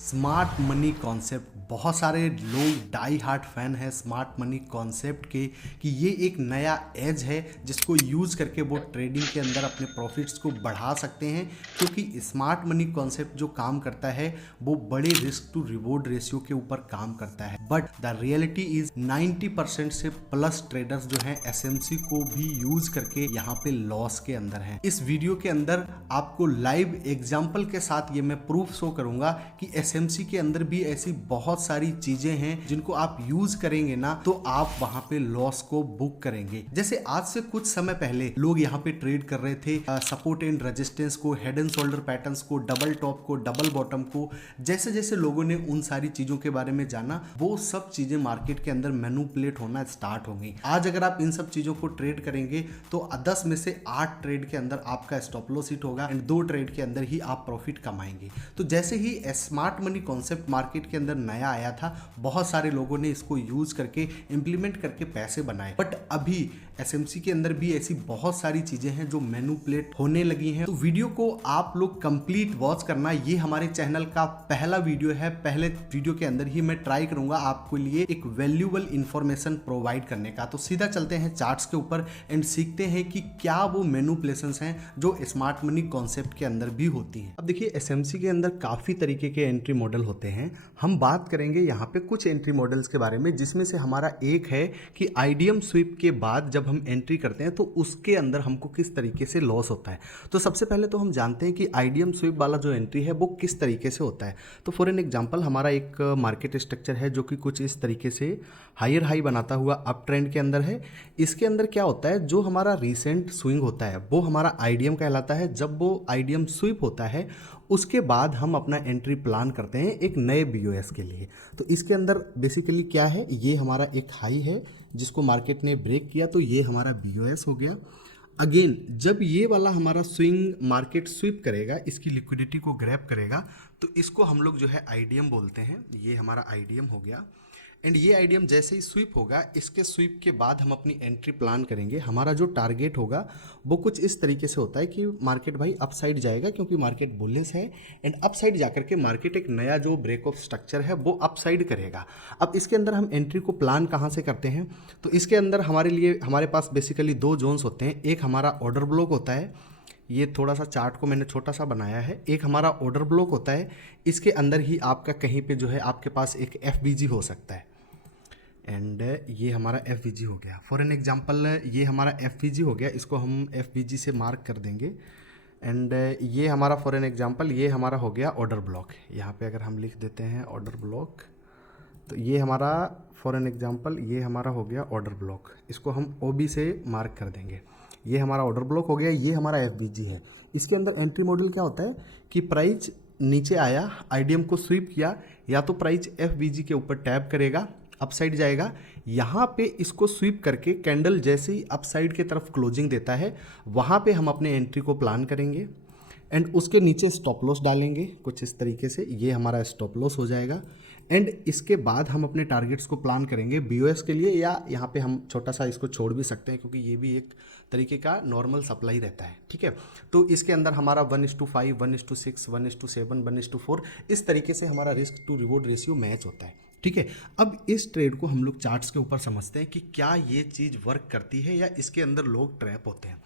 Smart money concept, बहुत सारे लोग डाई हार्ट फैन है स्मार्ट मनी कॉन्सेप्ट के कि ये एक नया एज है जिसको यूज़ करके वो ट्रेडिंग के अंदर अपने प्रॉफिट्स को बढ़ा सकते हैं। क्योंकि स्मार्ट मनी कॉन्सेप्ट जो काम करता है वो बड़े रिस्क टू रिवॉर्ड रेशियो के ऊपर काम करता है। बट द रियलिटी इज 90% से प्लस ट्रेडर्स जो हैं एसएमसी को भी यूज करके यहाँ पे लॉस के अंदर हैं। इस वीडियो के अंदर आपको लाइव एग्जाम्पल के साथ ये मैं प्रूफ शो करूंगा कि एसएमसी के अंदर भी ऐसी बहुत सारी चीजें हैं जिनको आप यूज करेंगे ना तो आप वहां पे लॉस को बुक करेंगे। जैसे आज से कुछ समय पहले लोग यहाँ पे ट्रेड कर रहे थे सपोर्ट एंड रेजिस्टेंस को, हेड एंड शोल्डर पैटर्न्स को, डबल टॉप को, डबल बॉटम को। जैसे जैसे लोगों ने उन सारी चीजों के बारे में जाना वो सब चीजें मार्केट के अंदर मैनिपुलेट होना स्टार्ट हो गई। आज अगर आप इन सब चीजों को ट्रेड करेंगे तो 10 में से 8 ट्रेड के अंदर आपका स्टॉप लॉस हिट होगा एंड 2 ट्रेड के अंदर ही आप प्रॉफिट कमाएंगे। तो जैसे ही स्मार्ट मनी कॉन्सेप्ट मार्केट के अंदर नया आया था बहुत सारे लोगों ने इसको यूज करके इंप्लीमेंट करके पैसे बनाए। बट अभी एसएमसी के अंदर भी ऐसी बहुत सारी चीजें हैं जो मैनिपुलेट होने लगी हैं। तो वीडियो को आप लोग कंप्लीट वॉच करना। ये हमारे चैनल का पहला वीडियो है। पहले वीडियो के अंदर ही मैं ट्राई करूंगा आपको लिए एक वैल्यूएबल इंफॉर्मेशन प्रोवाइड करने का। तो सीधा चलते हैं चार्ट्स के ऊपर एंड सीखते हैं कि क्या वो मैनिपुलेशंस हैं जो स्मार्ट मनी कॉन्सेप्ट के अंदर भी होती हैं। अब देखिए एसएमसी के अंदर काफी तरीके के एंट्री मॉडल होते हैं। हम बात करेंगे यहाँ पे कुछ एंट्री मॉडल्स के बारे में जिसमें से हमारा एक है कि आईडीएम स्वीप के बाद जब हम एंट्री करते हैं तो उसके अंदर हमको किस तरीके से लॉस होता है। तो सबसे पहले तो हम जानते हैं कि आईडीएम स्वीप वाला जो एंट्री है वो किस तरीके से होता है। तो फॉर एन एग्जांपल हमारा एक मार्केट स्ट्रक्चर है जो कि कुछ इस तरीके से हायर हाई बनाता हुआ अप ट्रेंड के अंदर है। इसके अंदर क्या होता है, जो हमारा रिसेंट स्विंग होता है वो हमारा आईडीएम कहलाता है। जब वो आईडीएम स्वीप होता है उसके बाद हम अपना एंट्री प्लान करते हैं एक नए बीओएस के लिए। तो इसके अंदर बेसिकली क्या है, ये हमारा एक हाई है जिसको मार्केट ने ब्रेक किया तो ये हमारा बीओएस हो गया। अगेन जब ये वाला हमारा स्विंग मार्केट स्वीप करेगा, इसकी लिक्विडिटी को ग्रैब करेगा तो इसको हम लोग जो है आईडीएम बोलते हैं। ये हमारा आईडीएम हो गया एंड ये आईडीएम जैसे ही स्वीप होगा इसके स्वीप के बाद हम अपनी एंट्री प्लान करेंगे। हमारा जो टारगेट होगा वो कुछ इस तरीके से होता है कि मार्केट भाई अप साइड जाएगा क्योंकि मार्केट बुलिश है एंड अप साइड जाकर के मार्केट एक नया जो ब्रेक ऑफ स्ट्रक्चर है वो अप साइड करेगा। अब इसके अंदर हम एंट्री को प्लान कहाँ से करते हैं, तो इसके अंदर हमारे पास बेसिकली 2 जोन्स होते हैं। एक हमारा ऑर्डर ब्लॉक होता है, ये थोड़ा सा चार्ट को मैंने छोटा सा बनाया है। एक हमारा ऑर्डर ब्लॉक होता है, इसके अंदर ही आपका कहीं पे जो है आपके पास एक एफबीजी हो सकता है एंड ये हमारा एफ हो गया। फॉर एन एग्जांपल ये हमारा एफ हो गया, इसको हम एफ से मार्क कर देंगे एंड ये हमारा फॉर एन एग्जांपल ये हमारा हो गया ऑर्डर ब्लॉक। यहाँ पे अगर हम लिख देते हैं ऑर्डर ब्लॉक तो ये हमारा फॉर एन एग्जांपल ये हमारा हो गया ऑर्डर ब्लॉक। इसको हम OB से मार्क कर देंगे। ये हमारा ऑर्डर ब्लॉक हो गया, ये हमारा एफ है। इसके अंदर एंट्री मॉडल क्या होता है कि प्राइस नीचे आया, आईडीएम को स्वीप किया, या तो प्राइस एफ के ऊपर टैप करेगा, अपसाइड जाएगा, यहाँ पे इसको स्वीप करके कैंडल जैसे ही अपसाइड की तरफ क्लोजिंग देता है वहाँ पे हम अपने एंट्री को प्लान करेंगे एंड उसके नीचे स्टॉप लॉस डालेंगे कुछ इस तरीके से। ये हमारा स्टॉप लॉस हो जाएगा एंड इसके बाद हम अपने टारगेट्स को प्लान करेंगे बीओएस के लिए, या यहाँ पे हम छोटा सा इसको छोड़ भी सकते हैं क्योंकि ये भी एक तरीके का नॉर्मल सप्लाई रहता है। ठीक है, तो इसके अंदर हमारा 1:5, 1:6, 1:7, 1:4 इस तरीके से हमारा risk to reward ratio match होता है। ठीक है, अब इस ट्रेड को हम लोग चार्ट्स के ऊपर समझते हैं कि क्या ये चीज़ वर्क करती है या इसके अंदर लोग ट्रैप होते हैं।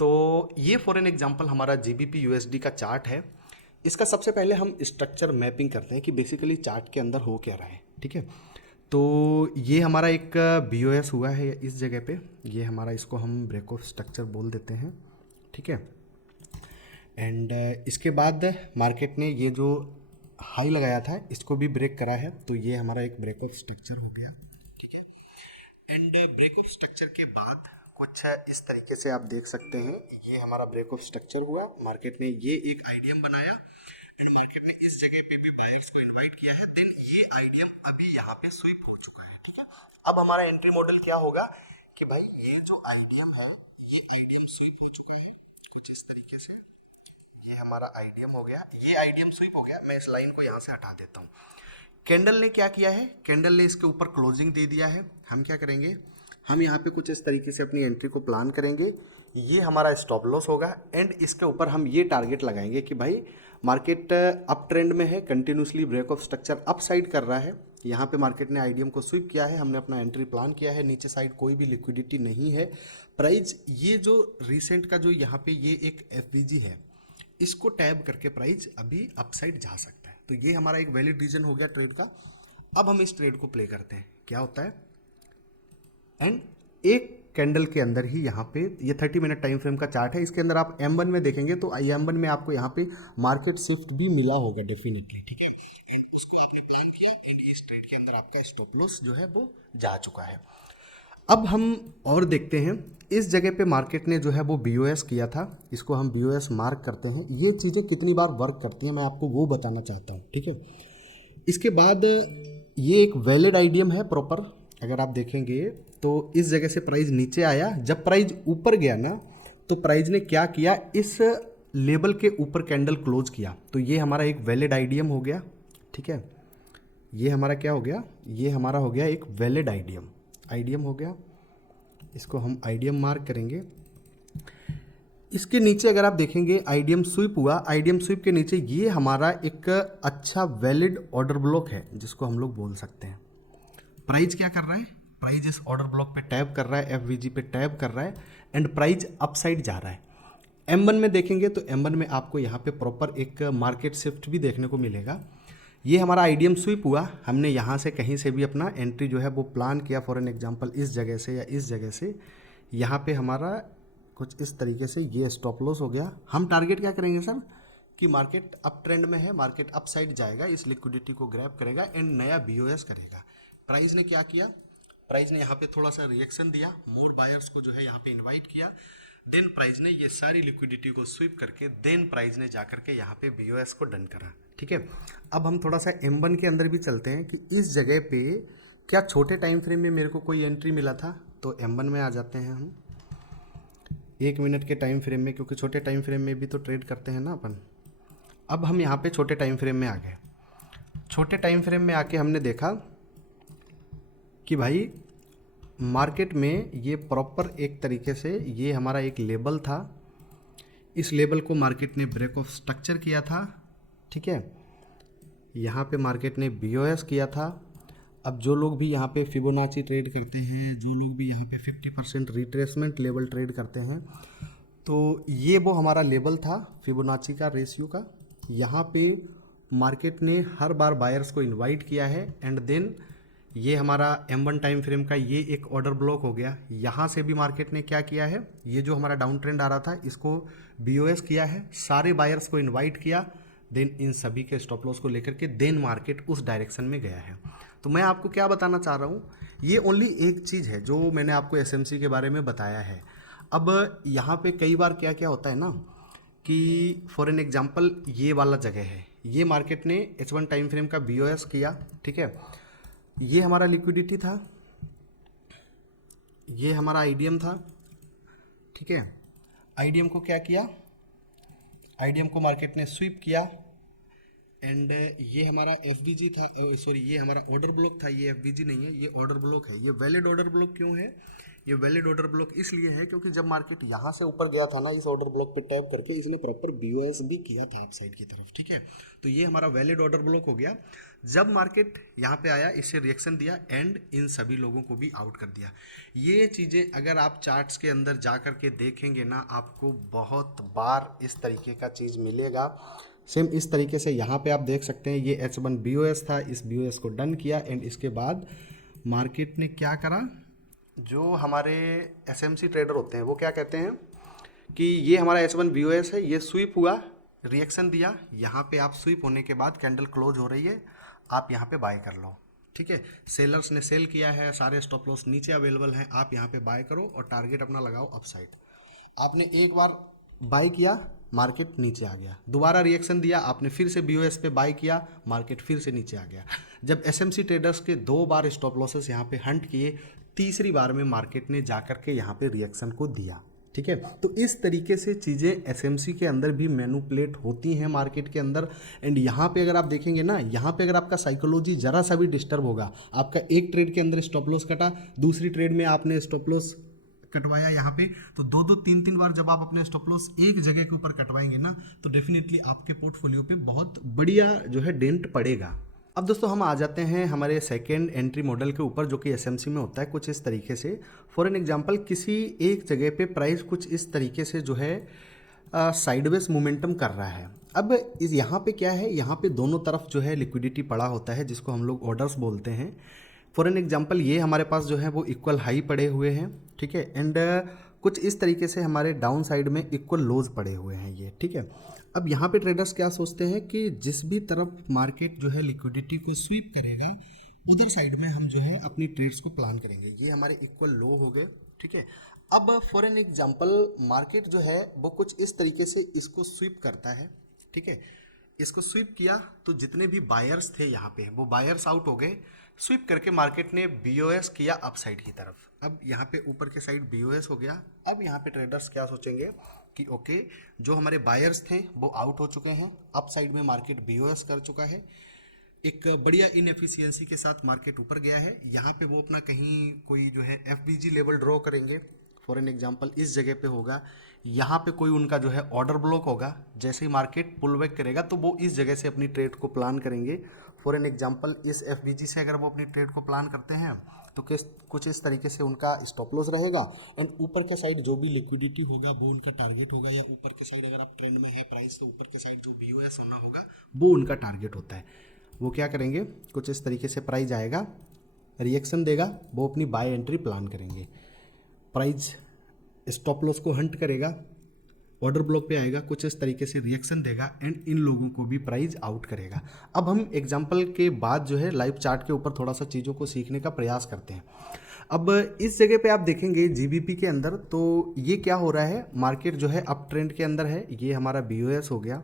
तो ये फॉर एन एग्जांपल हमारा GBP USD का चार्ट है। इसका सबसे पहले हम स्ट्रक्चर मैपिंग करते हैं कि बेसिकली चार्ट के अंदर हो क्या रहा है। ठीक है, तो ये हमारा एक BOS हुआ है इस जगह पे, ये हमारा इसको हम ब्रेक ऑफ स्ट्रक्चर बोल देते हैं। ठीक है, एंड इसके बाद मार्केट ने ये जो हाई लगाया था इसको भी ब्रेक करा है तो ये हमारा एक ब्रेक ऑफ स्ट्रक्चर हो गया। ठीक है, एंड ब्रेक ऑफ स्ट्रक्चर के बाद कुछ इस तरीके से आप देख सकते हैं, ये हमारा ब्रेक ऑफ स्ट्रक्चर हुआ। मार्केट ने ये एक आईडीएम बनाया एंड मार्केट ने इस जगह पे भी बायर्स को इनवाइट किया है, देन ये आईडीएम अभी यहाँ पे स्वीप हो चुका है। ठीक है, अब हमारा एंट्री मॉडल क्या होगा कि भाई ये जो आईडीएम है ये आईडीएम स्वीप हो चुका है कुछ इस तरीके से। ये हमारा आईडीएम हो गया, ये आईडीएम स्वीप हो गया। मैं इस लाइन को यहाँ से हटा देता हूँ। कैंडल ने क्या किया है, कैंडल ने इसके ऊपर क्लोजिंग दे दिया है। हम क्या करेंगे, हम यहाँ पे कुछ इस तरीके से अपनी एंट्री को प्लान करेंगे। ये हमारा स्टॉप लॉस होगा एंड इसके ऊपर हम ये टारगेट लगाएंगे कि भाई मार्केट अप ट्रेंड में है, continuously break of structure up side कर रहा है। यहाँ पे मार्केट ने आईडीएम को स्वीप किया है, हमने अपना एंट्री प्लान किया है। नीचे साइड कोई भी लिक्विडिटी नहीं है। प्राइस ये जो रिसेंट का जो यहाँ पे ये एक एफवीजी है, इसको टैब करके प्राइस अभी अपसाइड जा सकता है। तो ये हमारा एक वैलिड रीजन हो गया ट्रेड का। अब हम इस ट्रेड को प्ले करते हैं, क्या होता है। एंड एक कैंडल के अंदर ही यहाँ पे ये 30 मिनट टाइम फ्रेम का चार्ट है, इसके अंदर आप M1 में देखेंगे तो M1 में आपको यहाँ पे मार्केट शिफ्ट भी मिला होगा डेफिनेटली, ठीक है। एंड उसको आपने प्लान किया एंड इस ट्रेड के अंदर आपका स्टॉप लॉस जो है वो जा चुका है। अब हम और देखते हैं, इस जगह पे मार्केट ने जो है वो BOS किया था, इसको हम BOS मार्क करते हैं। ये चीज़ें कितनी बार वर्क करती हैं मैं आपको वो बताना चाहता हूँ, ठीक है। इसके बाद ये एक वैलिड आइडियम है प्रॉपर, अगर आप देखेंगे तो इस जगह से प्राइस नीचे आया, जब प्राइस ऊपर गया ना तो प्राइस ने क्या किया, इस लेवल के ऊपर कैंडल क्लोज किया। तो ये हमारा एक वैलिड आइडियम हो गया, ठीक है। ये हमारा क्या हो गया, ये हमारा हो गया एक वैलिड आइडियम हो गया। इसको हम आइडियम मार्क करेंगे। इसके नीचे अगर आप देखेंगे आइडियम स्वीप हुआ, आइडियम स्वीप के नीचे ये हमारा एक अच्छा वैलिड ऑर्डर ब्लॉक है जिसको हम लोग बोल सकते हैं। प्राइस क्या कर रहा है, प्राइस इस ऑर्डर ब्लॉक पे टैब कर रहा है, एफवीजी पे टैब कर रहा है एंड प्राइस अपसाइड जा रहा है। M1 में देखेंगे तो M1 में आपको यहाँ पे प्रॉपर एक मार्केट शिफ्ट भी देखने को मिलेगा। ये हमारा आइडियम स्वीप हुआ, हमने यहाँ से कहीं से भी अपना एंट्री जो है वो प्लान किया। फॉर एन एग्जांपल इस जगह से या इस जगह से, यहाँ पे हमारा कुछ इस तरीके से ये स्टॉप लॉस हो गया। हम टारगेट क्या करेंगे सर कि मार्केट अप ट्रेंड में है, मार्केट अप साइड जाएगा, इस लिक्विडिटी को ग्रैब करेगा एंड नया BOS करेगा। प्राइस ने क्या किया, प्राइस ने यहाँ पे थोड़ा सा रिएक्शन दिया, मोर बायर्स को जो है यहाँ पे इनवाइट किया। देन प्राइस ने ये सारी लिक्विडिटी को स्वीप करके देन प्राइस ने जाकर के यहाँ पे BOS को डन करा, ठीक है। अब हम थोड़ा सा M1 के अंदर भी चलते हैं कि इस जगह पे क्या छोटे टाइम फ्रेम में मेरे को कोई एंट्री मिला था। तो M1 में आ जाते हैं हम 1 मिनट के टाइम फ्रेम में, क्योंकि छोटे टाइम फ्रेम में भी तो ट्रेड करते हैं ना अपन। अब हम यहाँ पे छोटे टाइम फ्रेम में आ गए। छोटे टाइम फ्रेम में आके हमने देखा कि भाई मार्केट में ये प्रॉपर एक तरीके से ये हमारा एक लेवल था, इस लेवल को मार्केट ने ब्रेक ऑफ स्ट्रक्चर किया था, ठीक है। यहाँ पे मार्केट ने BOS किया था। अब जो लोग भी यहाँ पे फिबोनाची ट्रेड करते हैं, जो लोग भी यहाँ पे 50% रिट्रेसमेंट लेवल ट्रेड करते हैं, तो ये वो हमारा लेवल था फिबोनाची का रेशियो का। यहाँ पे मार्केट ने हर बार बायर्स को इनवाइट किया है एंड देन ये हमारा M1 टाइम फ्रेम का ये एक ऑर्डर ब्लॉक हो गया। यहाँ से भी मार्केट ने क्या किया है, ये जो हमारा डाउन ट्रेंड आ रहा था इसको BOS किया है, सारे बायर्स को इनवाइट किया, देन इन सभी के स्टॉप लॉस को लेकर के देन मार्केट उस डायरेक्शन में गया है। तो मैं आपको क्या बताना चाह रहा हूँ, ये ओनली एक चीज़ है जो मैंने आपको SMC के बारे में बताया है। अब यहाँ पे कई बार क्या क्या होता है ना कि फॉर एन एग्जांपल ये वाला जगह है, ये मार्केट ने H1 टाइम फ्रेम का BOS किया, ठीक है। ये हमारा लिक्विडिटी था, ये हमारा आइडियम था, ठीक है। आइडियम को क्या किया, आइडियम को मार्केट ने स्वीप किया एंड ये हमारा FVG था, सॉरी ये हमारा ऑर्डर ब्लॉक था, ये FVG नहीं है, ये ऑर्डर ब्लॉक है। ये वैलिड ऑर्डर ब्लॉक क्यों है, ये वैलिड ऑर्डर ब्लॉक इसलिए है क्योंकि जब मार्केट यहाँ से ऊपर गया था ना, इस ऑर्डर ब्लॉक पे टैप करके इसने प्रॉपर BOS भी किया था अपसाइड की तरफ, ठीक है। तो ये हमारा वैलिड ऑर्डर ब्लॉक हो गया। जब मार्केट यहाँ पे आया, इससे रिएक्शन दिया एंड इन सभी लोगों को भी आउट कर दिया। ये चीज़ें अगर आप चार्ट्स के अंदर जा कर के देखेंगे ना, आपको बहुत बार इस तरीके का चीज़ मिलेगा। सेम इस तरीके से यहाँ पे आप देख सकते हैं, ये H1 BOS था, इस BOS को डन किया एंड इसके बाद मार्केट ने क्या करा, जो हमारे SMC ट्रेडर होते हैं वो क्या कहते हैं कि ये हमारा H1 BOS है, ये स्वीप हुआ, रिएक्शन दिया, यहाँ पे आप स्वीप होने के बाद कैंडल क्लोज हो रही है, आप यहाँ पे बाय कर लो, ठीक है। सेलर्स ने सेल किया है, सारे स्टॉप लॉस नीचे अवेलेबल हैं, आप यहाँ पे बाय करो और टारगेट अपना लगाओ अपसाइड। आपने एक बार बाय किया, मार्केट नीचे आ गया, दोबारा रिएक्शन दिया, आपने फिर से BOS पे बाय किया, मार्केट फिर से नीचे आ गया। जब SMC ट्रेडर्स के 2 बार स्टॉप लॉसेस यहाँ पे हंट किए, तीसरी बार में मार्केट ने जाकर के यहाँ पे रिएक्शन को दिया, ठीक है। तो इस तरीके से चीज़ें SMC के अंदर भी मैनिपुलेट होती हैं मार्केट के अंदर। एंड यहाँ पे अगर आप देखेंगे ना, यहाँ पे अगर आपका साइकोलॉजी जरा सा भी डिस्टर्ब होगा, आपका एक ट्रेड के अंदर स्टॉप लॉस कटा, दूसरी ट्रेड में आपने स्टॉप लॉस कटवाया यहाँ पे, तो 2-3 बार जब आप अपने स्टॉप लॉस एक जगह के ऊपर कटवाएंगे ना, तो डेफिनेटली आपके पोर्टफोलियो पे बहुत बढ़िया जो है डेंट पड़ेगा। अब दोस्तों हम आ जाते हैं हमारे सेकेंड एंट्री मॉडल के ऊपर, जो कि एसएमसी में होता है कुछ इस तरीके से। फॉर एन एग्जांपल, किसी एक जगह पे प्राइस कुछ इस तरीके से जो है साइडवेज मोमेंटम कर रहा है। अब इस यहाँ पे क्या है, यहाँ पे दोनों तरफ जो है लिक्विडिटी पड़ा होता है, जिसको हम लोग ऑर्डर्स बोलते हैं। फॉर एन एग्जांपल, ये हमारे पास जो है वो इक्वल हाई पड़े हुए हैं, ठीक है, एंड कुछ इस तरीके से हमारे डाउन साइड में इक्वल लोज पड़े हुए हैं ये, ठीक है। अब यहाँ पे ट्रेडर्स क्या सोचते हैं कि जिस भी तरफ मार्केट जो है लिक्विडिटी को स्वीप करेगा, उधर साइड में हम जो है अपनी ट्रेड्स को प्लान करेंगे। ये हमारे इक्वल लो हो गए, ठीक है। अब फॉर एन एग्जांपल, मार्केट जो है वो कुछ इस तरीके से इसको स्वीप करता है, ठीक है। इसको स्वीप किया तो जितने भी बायर्स थे यहाँ पे, वो बायर्स आउट हो गए। स्वीप करके मार्केट ने बीओएस किया अप साइड की तरफ। अब यहाँ पे ऊपर के साइड बीओएस हो गया। अब यहाँ पे ट्रेडर्स क्या सोचेंगे कि ओके, जो हमारे बायर्स थे वो आउट हो चुके हैं, अप साइड में मार्केट बीओएस कर चुका है, एक बढ़िया इनएफिशिएंसी के साथ मार्केट ऊपर गया है। यहाँ पे वो अपना कहीं कोई जो है एफबीजी लेवल ड्रॉ करेंगे। फॉर एन एग्जांपल, इस जगह पे होगा, यहाँ पे कोई उनका जो है ऑर्डर ब्लॉक होगा। जैसे ही मार्केट पुल बैक करेगा तो वो इस जगह से अपनी ट्रेड को प्लान करेंगे। फॉर एन एग्जांपल, इस एफबीजी से अगर वो अपनी ट्रेड को प्लान करते हैं तो कुछ इस तरीके से उनका स्टॉप लॉस रहेगा, एंड ऊपर के साइड जो भी लिक्विडिटी होगा वो उनका टारगेट होगा, या ऊपर के साइड अगर आप ट्रेंड में है प्राइस, तो ऊपर के साइड जो बीओएस होना होगा वो उनका टारगेट होता है। वो क्या करेंगे, कुछ इस तरीके से प्राइस आएगा, रिएक्शन देगा, वो अपनी बाय एंट्री प्लान करेंगे। प्राइस स्टॉप लॉस को हंट करेगा, ऑर्डर ब्लॉक पे आएगा, कुछ इस तरीके से रिएक्शन देगा, एंड इन लोगों को भी प्राइस आउट करेगा। अब हम एग्जांपल के बाद जो है लाइव चार्ट के ऊपर थोड़ा सा चीज़ों को सीखने का प्रयास करते हैं। अब इस जगह पे आप देखेंगे जीबीपी के अंदर, तो ये क्या हो रहा है, मार्केट जो है अप ट्रेंड के अंदर है। ये हमारा बीओएस हो गया।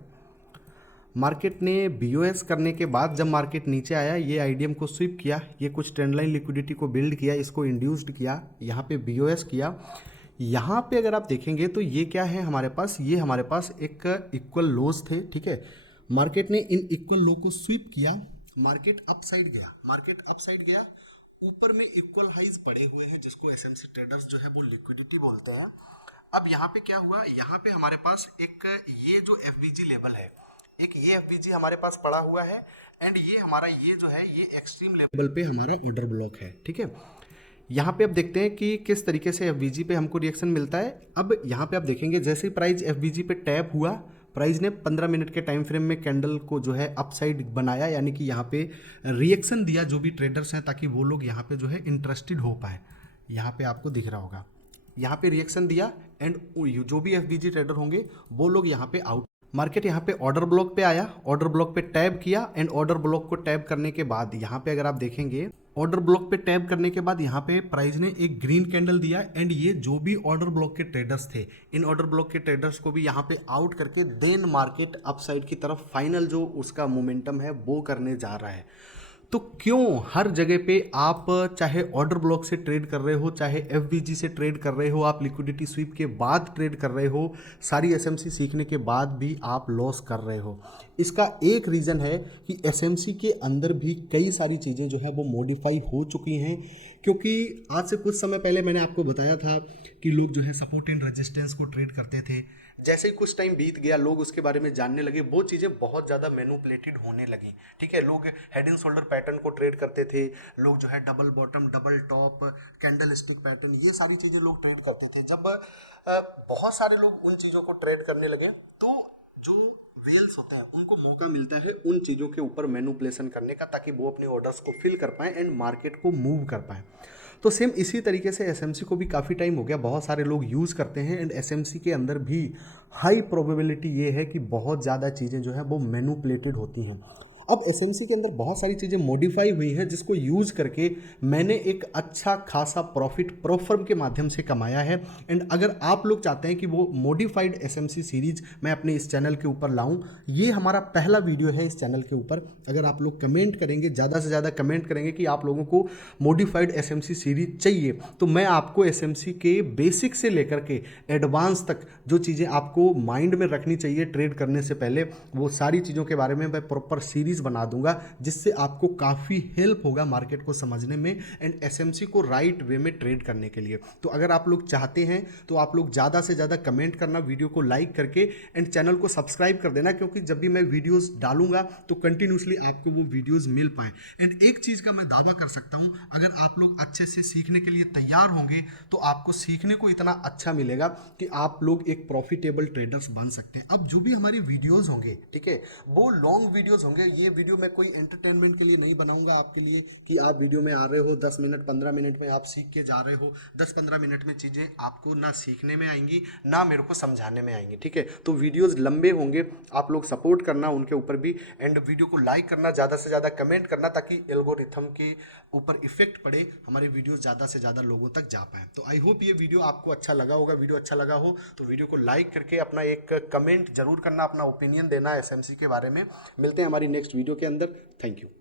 मार्केट ने बीओएस करने के बाद जब मार्केट नीचे आया, ये आईडीएम को स्वीप किया, ये कुछ ट्रेंड लाइन लिक्विडिटी को बिल्ड किया, इसको इंड्यूस्ड किया, यहाँ पे बीओएस किया। यहाँ पे अगर आप देखेंगे तो ये क्या है हमारे पास, ये हमारे पास एक इक्वल लोज थे, ठीक है। मार्केट ने इन इक्वल लो को स्वीप किया, मार्केट अप साइड गया, ऊपर में इक्वल हाइज पड़े हुए हैं, जिसको एसएमसी ट्रेडर्स जो है वो लिक्विडिटी बोलते हैं। अब यहाँ पे क्या हुआ, यहाँ पे हमारे पास एक ये जो एफबीजी लेवल है, एक ये एफबीजी हमारे पास पड़ा हुआ है, एंड ये हमारा ये जो है ये एक्सट्रीम लेवल पे हमारा ऑर्डर ब्लॉक है, ठीक है। यहाँ पे अब देखते हैं कि किस तरीके से एफबीजी पे हमको रिएक्शन मिलता है। अब यहाँ पे आप देखेंगे जैसे ही प्राइस एफबीजी पे टैप हुआ, प्राइस ने 15 मिनट के टाइम फ्रेम में कैंडल को जो है अपसाइड बनाया, यानी कि यहाँ पे रिएक्शन दिया जो भी ट्रेडर्स हैं, ताकि वो लोग यहाँ पे जो है इंटरेस्टेड हो पाए। यहाँ पे आपको दिख रहा होगा, यहाँ पे रिएक्शन दिया, एंड जो भी एफबीजी ट्रेडर होंगे वो लोग यहाँ पे आउट। मार्केट यहाँ पे ऑर्डर ब्लॉक पे आया, ऑर्डर ब्लॉक पे टैब किया, एंड ऑर्डर ब्लॉक को टैब करने के बाद यहाँ पे अगर आप देखेंगे, ऑर्डर ब्लॉक पे टैब करने के बाद यहाँ पे प्राइस ने एक ग्रीन कैंडल दिया, एंड ये जो भी ऑर्डर ब्लॉक के ट्रेडर्स थे, इन ऑर्डर ब्लॉक के ट्रेडर्स को भी यहाँ पे आउट करके देन मार्केट अपसाइड की तरफ फाइनल जो उसका मोमेंटम है वो करने जा रहा है। तो क्यों हर जगह पे आप चाहे ऑर्डर ब्लॉक से ट्रेड कर रहे हो, चाहे एफबीजी से ट्रेड कर रहे हो, आप लिक्विडिटी स्वीप के बाद ट्रेड कर रहे हो, सारी एसएमसी सीखने के बाद भी आप लॉस कर रहे हो? इसका एक रीज़न है कि एसएमसी के अंदर भी कई सारी चीज़ें जो है वो मॉडिफाई हो चुकी हैं। क्योंकि आज से कुछ समय पहले मैंने आपको बताया था कि लोग जो है सपोर्ट एंड रेजिस्टेंस को ट्रेड करते थे। जैसे ही कुछ टाइम बीत गया, लोग उसके बारे में जानने लगे, वो चीज़ें बहुत ज़्यादा मैनिपुलेटेड होने लगी, ठीक है। लोग हेड एंड शोल्डर पैटर्न को ट्रेड करते थे, लोग जो है double bottom, double top, candle stick pattern, ये सारी चीज़ें लोग ट्रेड करते थे। जब बहुत सारे लोग उन चीज़ों को ट्रेड करने लगे, तो जो वेल्स होता है उनको मौका मिलता है उन चीज़ों के ऊपर मैनिपुलेशन करने का, ताकि वो अपने ऑर्डर्स को फिल कर पाएँ एंड मार्केट को मूव कर पाएँ। तो सेम इसी तरीके से एसएमसी को भी काफ़ी टाइम हो गया, बहुत सारे लोग यूज़ करते हैं, एंड एसएमसी के अंदर भी हाई प्रोबेबिलिटी ये है कि बहुत ज़्यादा चीज़ें जो है वो मैनिपुलेटेड होती हैं। अब एसएमसी के अंदर बहुत सारी चीज़ें मॉडिफाई हुई हैं, जिसको यूज़ करके मैंने एक अच्छा खासा प्रॉफिट प्रोफर्म के माध्यम से कमाया है। एंड अगर आप लोग चाहते हैं कि वो मॉडिफाइड एसएमसी सीरीज मैं अपने इस चैनल के ऊपर लाऊं, ये हमारा पहला वीडियो है इस चैनल के ऊपर। अगर आप लोग कमेंट करेंगे, ज़्यादा से ज़्यादा कमेंट करेंगे कि आप लोगों को मॉडिफाइड एसएमसी सीरीज चाहिए, तो मैं आपको एसएमसी के बेसिक से लेकर के एडवांस तक जो चीज़ें आपको माइंड में रखनी चाहिए ट्रेड करने से पहले, वो सारी चीज़ों के बारे में मैं प्रॉपर सीरीज सीरीज बना दूंगा जिससे आपको काफ़ी हेल्प होगा मार्केट को समझने में एंड एसएमसी को राइट वे में ट्रेड करने के लिए। तो अगर आप लोग चाहते हैं तो आप लोग ज़्यादा से ज़्यादा कमेंट करना, वीडियो को लाइक करके एंड चैनल को सब्सक्राइब कर देना, क्योंकि जब भी मैं वीडियोस डालूंगा तो कंटिन्यूसली आपको वो वीडियोस मिल पाए। एंड एक चीज़ का मैं दावा कर सकता हूँ, अगर आप लोग अच्छे से सीखने के लिए तैयार होंगे तो आपको सीखने को इतना अच्छा मिलेगा कि आप लोग एक प्रॉफिटेबल ट्रेडर्स बन सकते हैं। अब जो भी हमारी वीडियोस होंगे, ठीक है, वो लॉन्ग वीडियोस होंगे। ये वीडियो मैं कोई एंटरटेनमेंट के लिए नहीं बनाऊंगा आपके लिए कि आप वीडियो में आ रहे हो 10 मिनट 15 मिनट में आप सीख के जा रहे हो, 10-15 मिनट में चीज़ें आपको ना सीखने में आएंगी ना मेरे को समझाने में आएंगी, ठीक है। तो वीडियोस लंबे होंगे, आप लोग सपोर्ट करना उनके ऊपर भी एंड वीडियो को लाइक करना, ज़्यादा से ज़्यादा कमेंट करना, ताकि एल्गोरिथम के ऊपर इफेक्ट पड़े, हमारे वीडियो ज़्यादा से ज़्यादा लोगों तक जा पाए। तो आई होप ये वीडियो आपको अच्छा लगा होगा। वीडियो अच्छा लगा हो तो वीडियो को लाइक करके अपना एक कमेंट जरूर करना, अपना ओपिनियन देना एसएमसी के बारे में। मिलते हैं हमारी नेक्स्ट वीडियो के अंदर। Thank you.